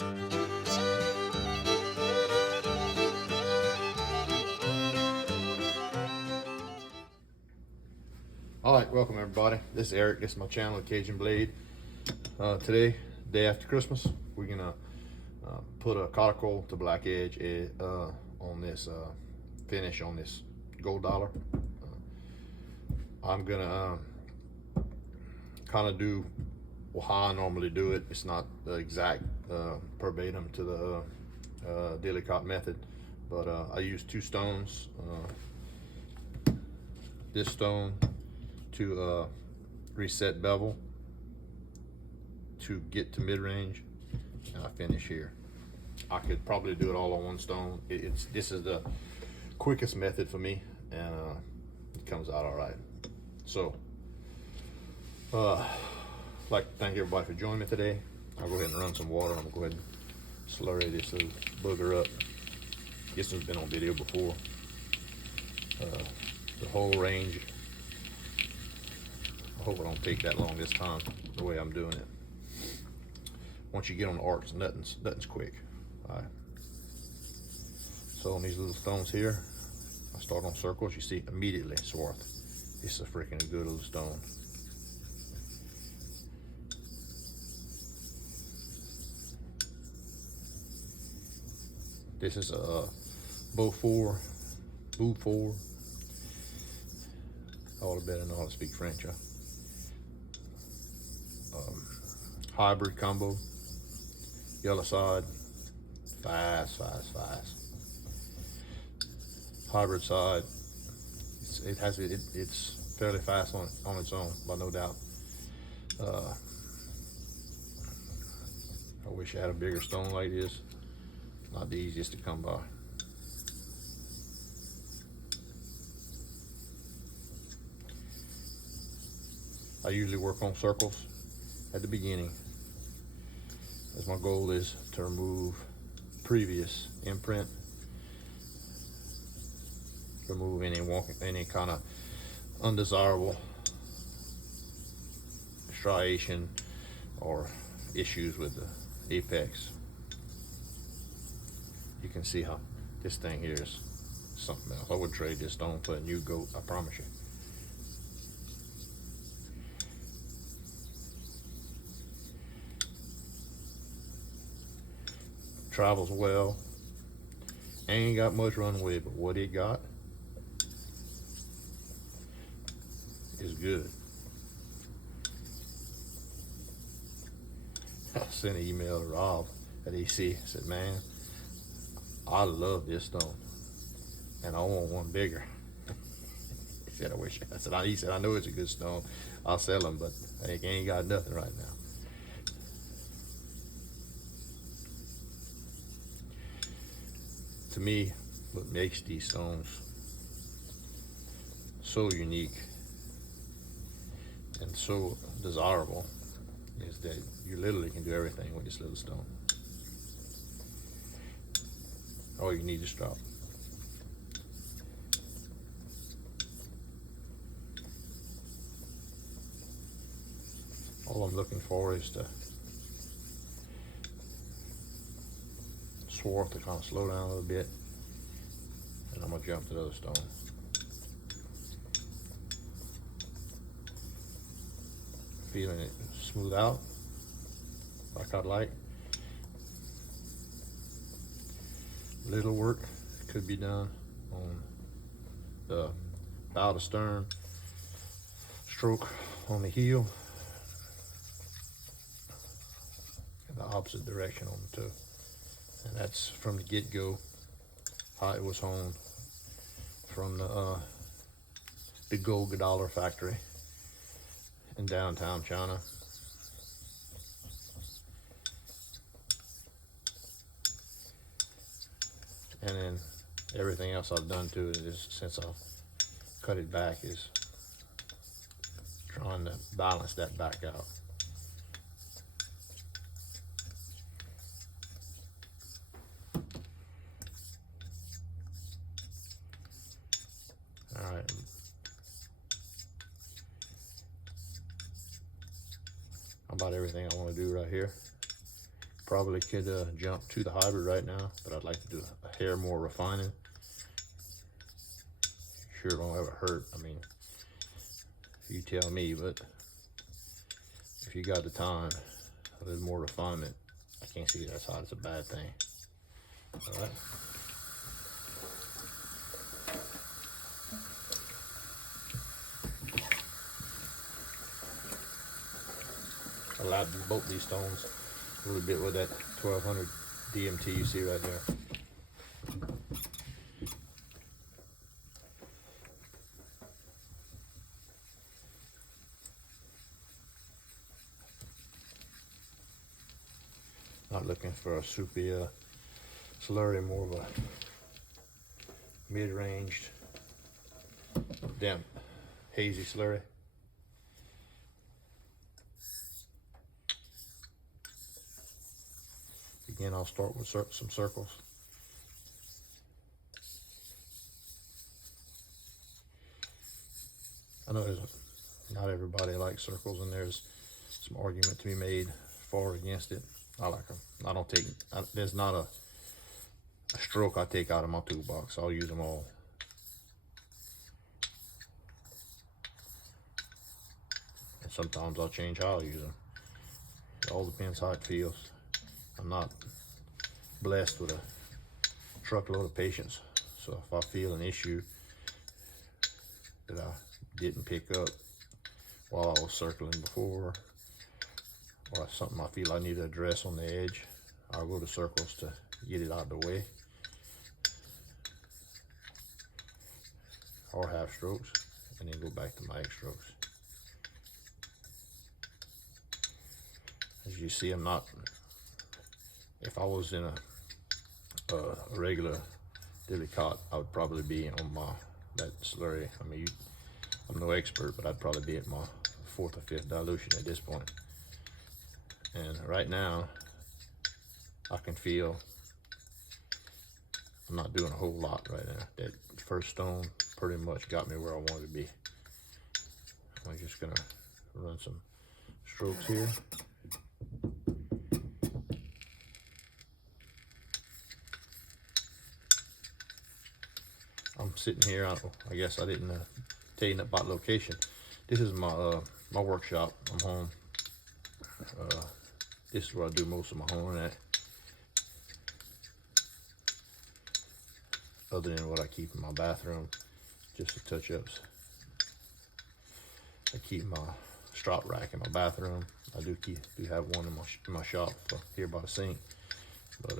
All right, welcome everybody. This is Eric. This is my channel, Cajun Blade. Today, day after Christmas, we're gonna put a caudicle to black edge on this finish on this gold dollar. I'm gonna kind of do how I normally do it. It's not the exact verbatim to the daily cut method, but I use two stones. This stone to reset bevel to get to mid-range, and I finish here. I could probably do it all on one stone. This is the quickest method for me, and it comes out all right. So I'd like to thank everybody for joining me today. I'll go ahead and run some water. I'm gonna go ahead and slurry this little booger up. This one's been on video before. The whole range, I hope it don't take that long this time, the way I'm doing it. Once you get on the arcs, nothing's quick. All right. So on these little stones here, I start on circles. You see immediately swarth. This is a freaking good little stone. This is a Bow 4. All the better know how to speak French. Hybrid combo, yellow side, fast. Hybrid side, it's fairly fast on its own, by no doubt. I wish I had a bigger stone like this. Not the easiest to come by. I usually work on circles at the beginning, as my goal is to remove previous imprint, remove any kind of undesirable striation or issues with the apex. You can see how this thing here is something else. I would trade this stone for a new goat, I promise you. Travels well. Ain't got much runway, but what it got is good. I sent an email to Rob at EC. I said, man, I love this stone and I want one bigger. He said, I wish. He said, I know it's a good stone. I'll sell them, but I ain't got nothing right now. To me, what makes these stones so unique and so desirable is that you literally can do everything with this little stone. All you need is drop. All I'm looking for is to swarth to kind of slow down a little bit, and I'm gonna jump to the other stone. Feeling it smooth out like I'd like. Little work could be done on the bow to stern, stroke on the heel, and the opposite direction on the toe. And that's from the get-go how it was honed from the gold dollar factory in downtown China. And then everything else I've done to it is, since I've cut it back, is trying to balance that back out. All right. About everything I want to do right here. Probably could jump to the hybrid right now, but I'd like to do a hair more refining. Sure don't ever hurt. I mean, you tell me, but if you got the time, a little more refinement, I can't see that's how it's a bad thing. All right. I lied both these stones a little bit with that 1200 DMT you see right there. Not looking for a soupy slurry, more of a mid-ranged, damp, hazy slurry. Again, I'll start with some circles. I know not everybody likes circles, and there's some argument to be made for or against it. I like them. I don't take, there's not a stroke I take out of my toolbox. I'll use them all. And sometimes I'll change how I'll use them. It all depends how it feels. I'm not blessed with a truckload of patience. So if I feel an issue that I didn't pick up while I was circling before, or something I feel I need to address on the edge, I'll go to circles to get it out of the way, or half strokes, and then go back to my X strokes. As you see, I'm not, if I was in a regular dilly cot, I would probably be on that slurry. I mean, I'm no expert, but I'd probably be at my 4th or 5th dilution at this point. And right now, I can feel I'm not doing a whole lot right now. That first stone pretty much got me where I wanted to be. I'm just gonna run some strokes here. I'm sitting here, I guess I didn't tell you about location. This is my my workshop. I'm home. This is where I do most of my honing at, other than what I keep in my bathroom, just the touch-ups. I keep my strop rack in my bathroom. I do have one in my shop here by the sink, but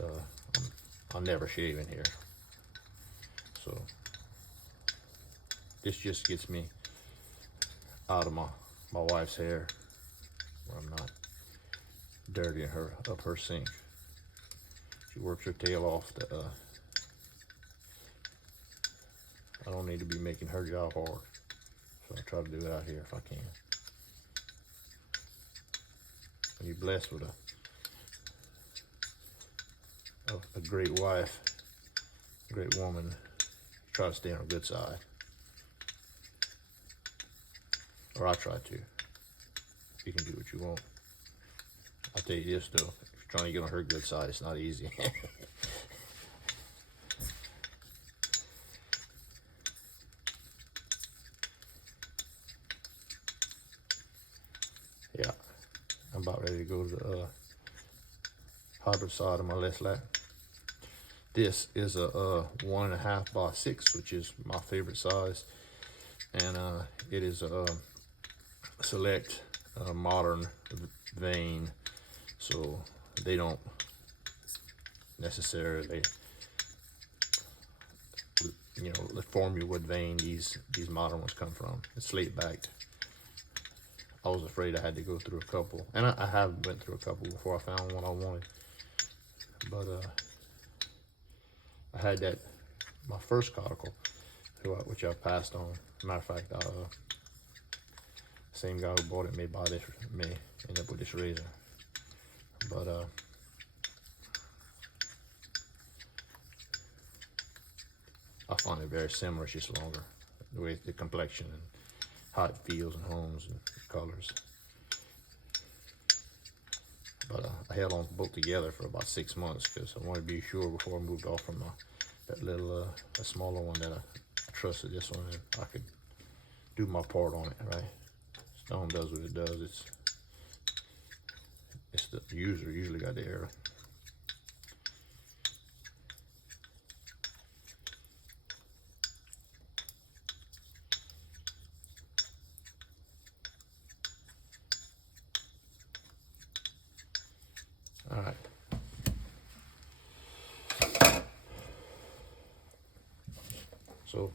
I never shave in here. So this just gets me out of my wife's hair, where I'm not dirtying her up her sink. She works her tail off. I don't need to be making her job hard, so I try to do it out here if I can. When you're blessed with a great wife, a great woman, try to stay on the good side. Or I try to. You can do what you want. I'll tell you this though, if you're trying to get on her good side, it's not easy. Yeah, I'm about ready to go to the hybrid side of my left lat. This is a 1.5 by 6, which is my favorite size, and it is a select modern vein, so they don't necessarily, you know, the formula wood vein these modern ones come from. It's slate backed. I was afraid I had to go through a couple, and I have went through a couple before I found one I wanted. But I had that, my first conical, which I passed on. Matter of fact, same guy who bought it may end up with this razor. But I find it very similar. It's just longer, the way the complexion and how it feels and homes and colors. but I held on both together for about 6 months because I wanted to be sure before I moved off from that little, a smaller one, that I trusted this one and I could do my part on it, right? Stone does what it does. It's the user usually got the error. All right. So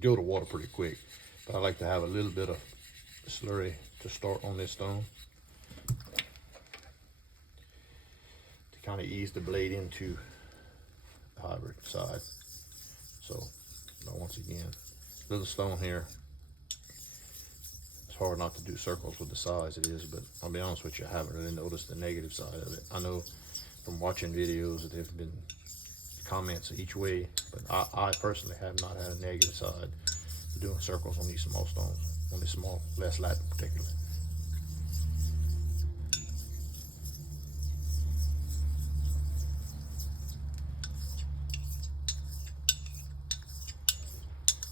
go to water pretty quick, but I like to have a little bit of slurry to start on this stone to kind of ease the blade into the hybrid side. So once again, little stone here. It's hard not to do circles with the size it is, but I'll be honest with you, I haven't really noticed the negative side of it. I know from watching videos that there have been comments each way, but I personally have not had a negative side to doing circles on these small stones, on these small, less Latin particularly.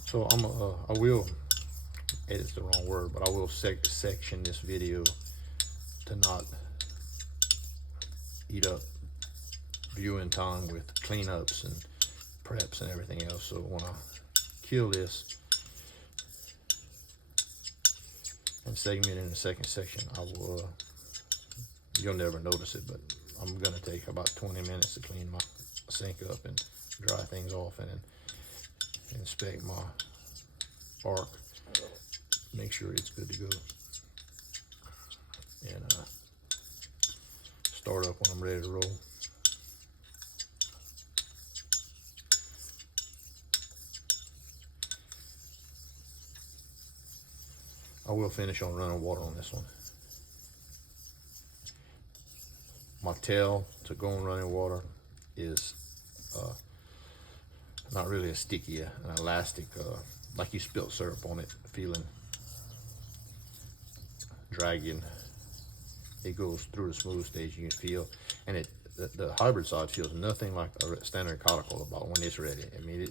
So I will, edit's the wrong word, but I will section this video to not eat up viewing time with cleanups and preps and everything else. So when I kill this and segment in the second section, I will, you'll never notice it, but I'm gonna take about 20 minutes to clean my sink up and dry things off and then inspect my arc, make sure it's good to go, and start up when I'm ready to roll. I will finish on running water on this one. My tail to go on running water is not really a sticky, an elastic, like you spilt syrup on it, feeling, dragging. It goes through the smooth stage, you can feel, and the hybrid side feels nothing like a standard caudicle about when it's ready. I mean,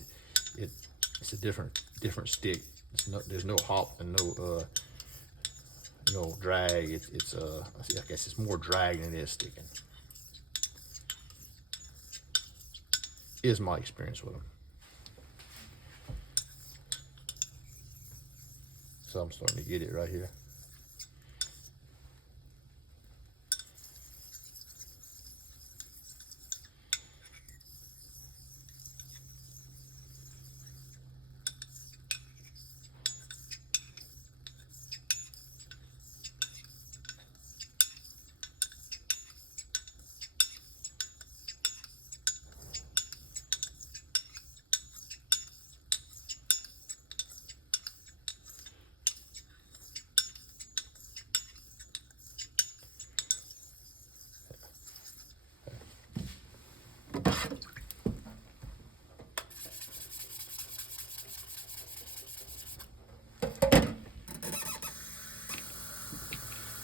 it's a different stick. There's no hop and no drag. I guess it's more drag than it is sticking. Is my experience with them. So I'm starting to get it right here.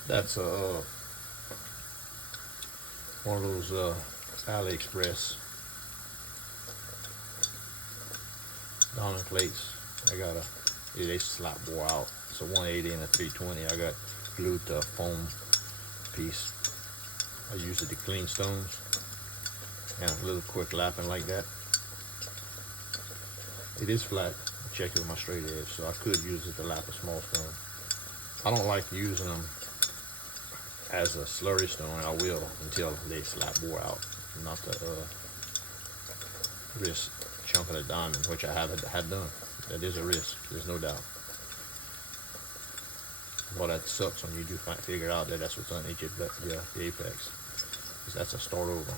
That's one of those AliExpress diamond plates. They slap bore out. It's a 180 and a 320. I got glued to a foam piece. I use it to clean stones and a little quick lapping like that. It is flat. I checked it with my straight edge, so I could use it to lap a small stone. I don't like using them as a slurry stone. I will until they slap bore out, not to risk chunking a diamond, which I had done. That is a risk, there's no doubt. Well, that sucks when you do figure out that that's what's underneath the apex, because that's a start over.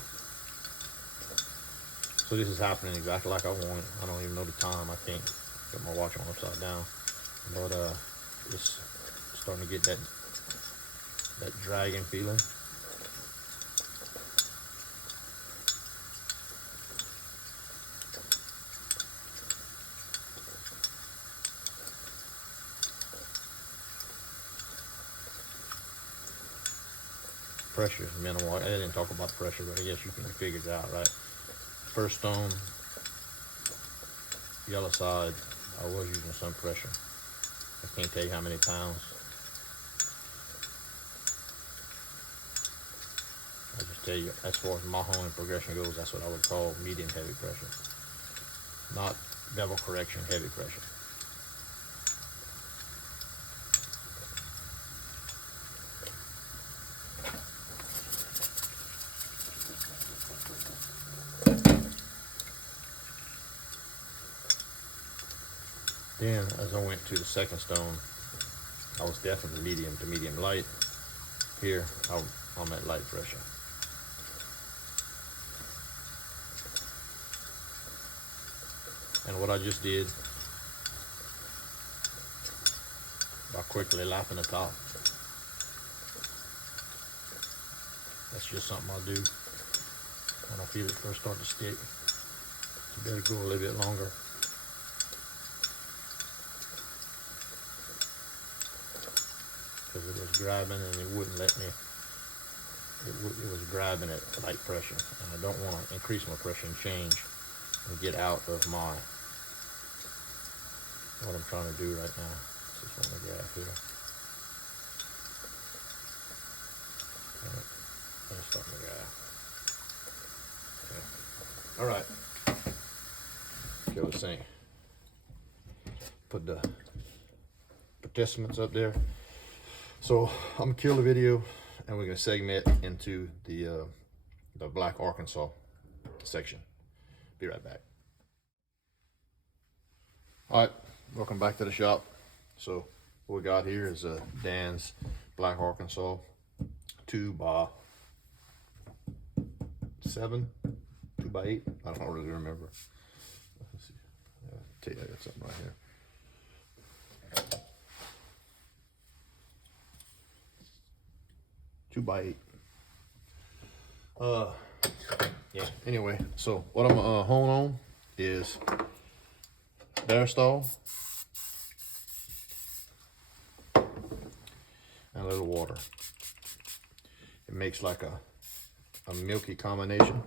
So this is happening exactly like I want it. I don't even know the time. I can't get my watch on upside down, but it's starting to get that dragging feeling. pressure is minimal. I didn't talk about pressure, but I guess you can figure it out, right? First stone, yellow side, I was using some pressure. I can't tell you how many pounds. I just tell you, as far as my honing progression goes, that's what I would call medium heavy pressure. Not bevel correction heavy pressure. Then, as I went to the second stone, I was definitely medium to medium light. Here, I'm at light pressure. And what I just did, by quickly lapping the top, that's just something I do when I feel it first start to stick. You better go a little bit longer. Because it was grabbing and it wouldn't let me, it was grabbing at light pressure. And I don't want to increase my pressure and change and get out of my, what I'm trying to do right now. Just on the graph here. Alright, let's start the graph. Okay. Alright. Kill the sink. Put the participants up there. So I'm gonna kill the video and we're gonna segment into the Black Arkansas section. Be right back. All right, welcome back to the shop. So what we got here is a Dan's Black Arkansas 2x7, 2x8. I don't really remember. Let's see. I'll tell you, I got something right here. By 8. Yeah. Anyway, so what I'm gonna hone on is bear stall and a little water. It makes like a milky combination.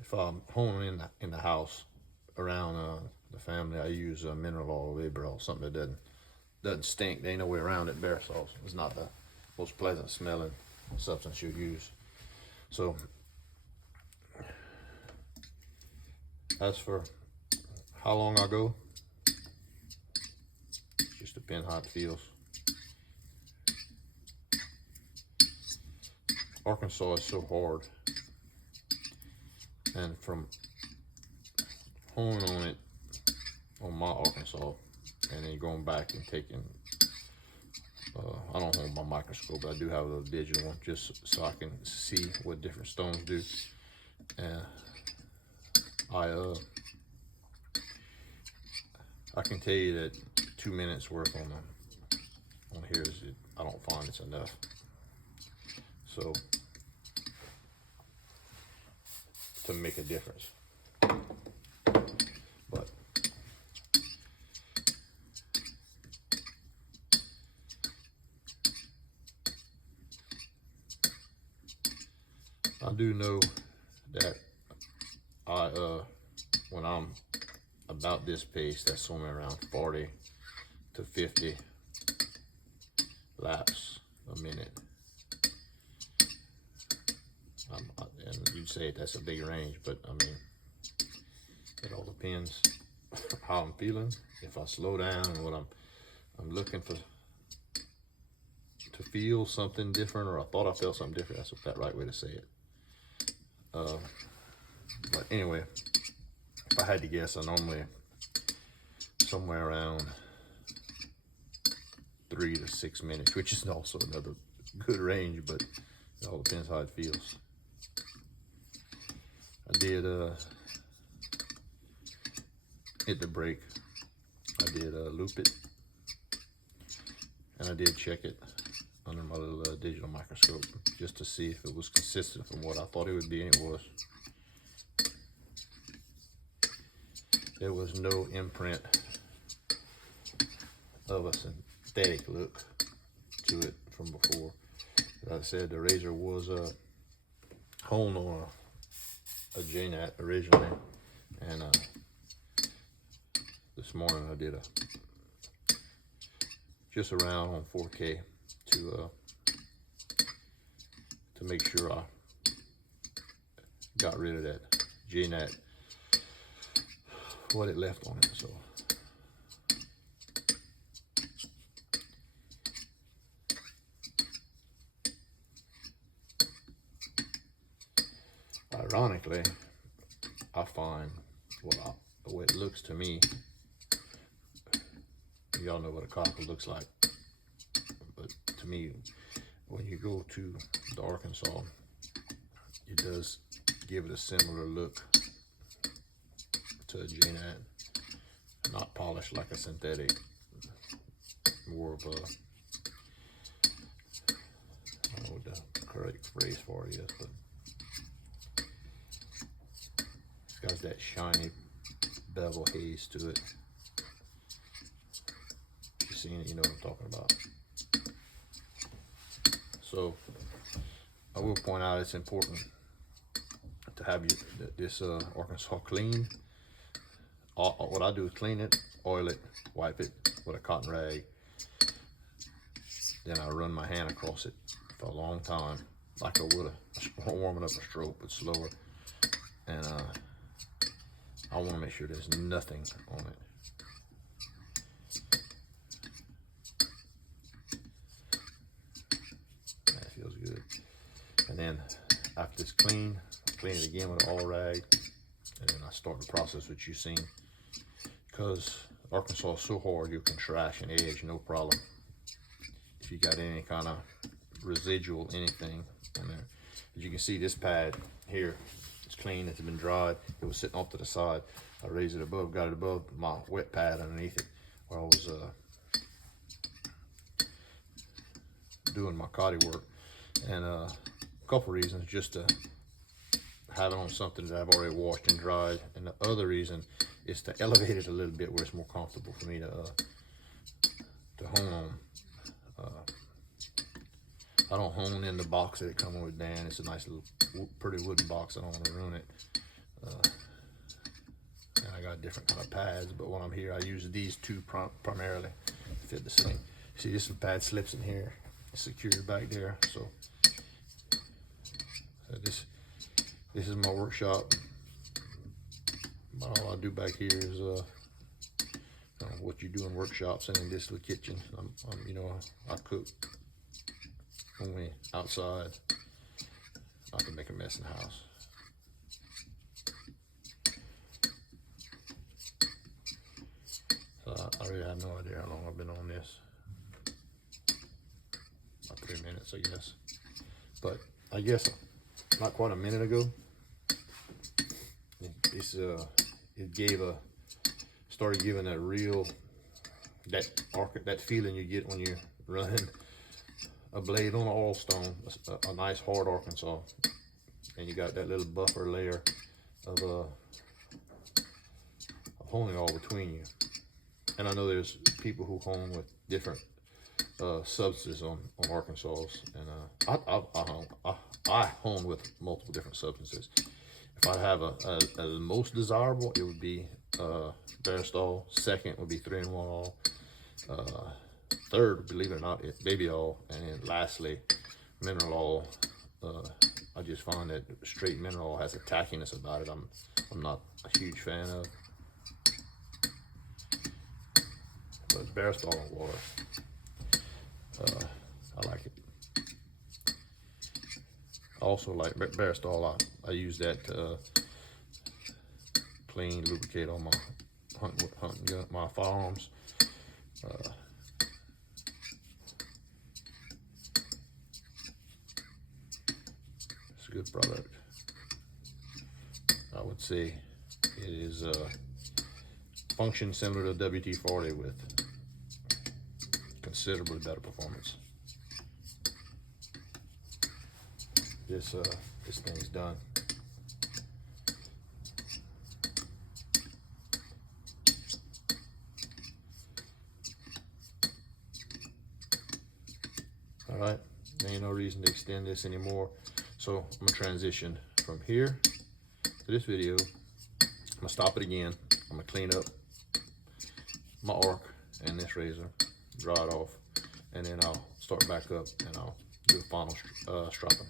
If I'm honing in the house around the family, I use mineral oil, Liberol, something that doesn't stink. There ain't no way around it. Bear sauce is not the most pleasant smelling substance you use. So as for how long I go, just depends how it feels. Arkansas is so hard, and from honing on it on my Arkansas, and then going back and taking, I don't hold my microscope, but I do have a little digital one just so I can see what different stones do. And I can tell you that 2 minutes worth on here is, I don't find it's enough. So to make a difference. But I do know that when I'm about this pace, that's somewhere around 40 to 50 laps a minute. And you'd say that's a big range, but I mean, it all depends how I'm feeling. If I slow down and what I'm looking for to feel something different, or I thought I felt something different. That's the right way to say it. But anyway, if I had to guess, I normally somewhere around 3 to 6 minutes, which is also another good range, but it all depends how it feels. I did hit the brake. I did loop it, and I did check it under my little digital microscope just to see if it was consistent from what I thought it would be, and it was. There was no imprint of synthetic look to it from before. As I said, the razor was honed on a J-Nat originally, and this morning I did just around on 4K to make sure I got rid of that J-Nat, what it left on it. So ironically, I find the way it looks to me, y'all know what a copper looks like, but to me, when you go to the Arkansas, it does give it a similar look to a J-Nat, not polished like a synthetic, more of a, I don't know what the correct phrase for it is, but it's got that shiny bevel haze to it. If you've seen it, you know what I'm talking about. So I will point out it's important to have this Arkansas clean. What I do is clean it, oil it, wipe it with a cotton rag. Then I run my hand across it for a long time, like I would warming up a stroke, but slower. And I want to make sure there's nothing on it. That feels good. And then after it's clean, clean it again with an oil rag, and then I start the process which you've seen. Because Arkansas is so hard, you can trash an edge, no problem. If you got any kind of residual anything on there. As you can see, this pad here, it's clean, it's been dried. It was sitting off to the side. I raised it above, got it above my wet pad underneath it, where I was doing my cotty work. And a couple reasons, just to have it on something that I've already washed and dried, and the other reason is to elevate it a little bit where it's more comfortable for me to hone on. I don't hone in the box that it comes with, Dan. It's a nice little pretty wooden box. I don't want to ruin it. And I got different kind of pads, but when I'm here, I use these two primarily to fit the same. See, this pad slips in here, it's secured back there. So this is my workshop. All I do back here is what you do in workshops, and in this little kitchen, you know, I cook only outside. I can make a mess in the house. So I really have no idea how long I've been on this. About 3 minutes, I guess. But I guess not quite a minute ago, it started giving that feeling you get when you're running a blade on an oil stone, a nice hard Arkansas, and you got that little buffer layer of honing all between you. And I know there's people who hone with different substances on Arkansas, and I hone with multiple different substances. If I have a most desirable, it would be Baristol. Second would be 3-in-1 oil. Third, believe it or not, baby oil, and then lastly, mineral oil. I just find that straight mineral oil has a tackiness about it. I'm not a huge fan of. But Baristol and water, I like it. I also like Baristol. I use that to clean, lubricate on my hunting gun, my firearms. It's a good product. I would say it is function similar to WD-40 with considerably better performance. This thing's done. All right, there ain't no reason to extend this anymore. So I'm gonna transition from here to this video. I'm gonna stop it again. I'm gonna clean up my arc and this razor, dry it off, and then I'll start back up and I'll do the final stropping.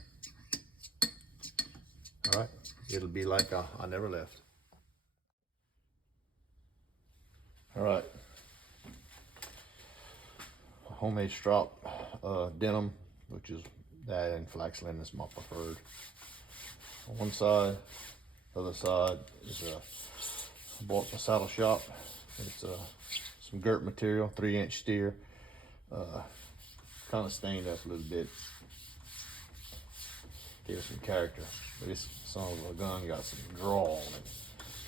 All right, it'll be like I never left. All right, homemade strop, denim, which is that and flax linen is my preferred. On one side, the other side is I bought from Saddle Shop. It's some girt material, 3-inch steer, kind of stained up a little bit. Give it some character. But this son of a gun got some draw on it.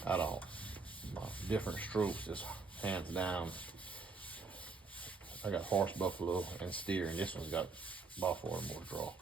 I don't. My different strokes, just hands down. I got horse buffalo and steer, and this one's got by far more draw.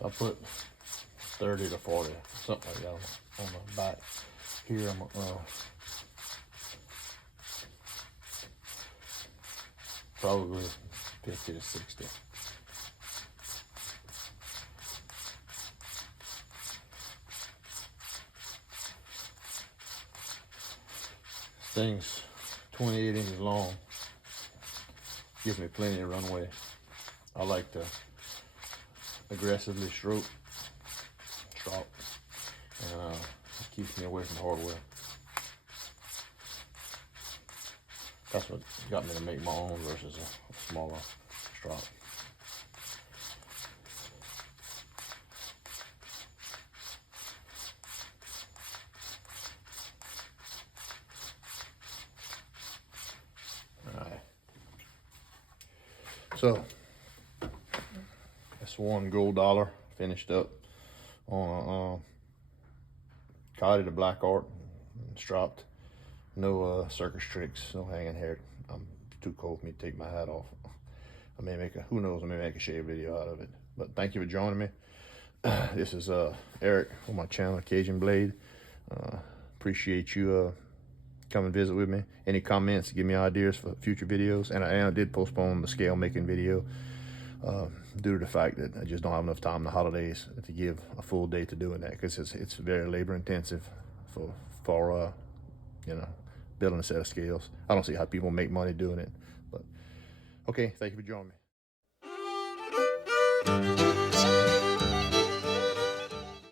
I put 30 to 40, something like that on the back. Here I'm probably 50 to 60. This thing's 28 inches long. Gives me plenty of runway. I like to aggressively strop, and it keeps me away from hardware. That's what got me to make my own versus a smaller strop. All right. So that's one gold dollar finished up on a caught it a black art and stropped. No circus tricks, no hanging hair. I'm too cold for me to take my hat off. I may make who knows, I may make a shave video out of it. But thank you for joining me. This is Eric on my channel, Cajun Blade. Appreciate you come and visit with me. Any comments, give me ideas for future videos. And I did postpone the scale making video due to the fact that I just don't have enough time in the holidays to give a full day to doing that, because it's very labor intensive for you know, building a set of scales. I don't see how people make money doing it, but okay, thank you for joining me.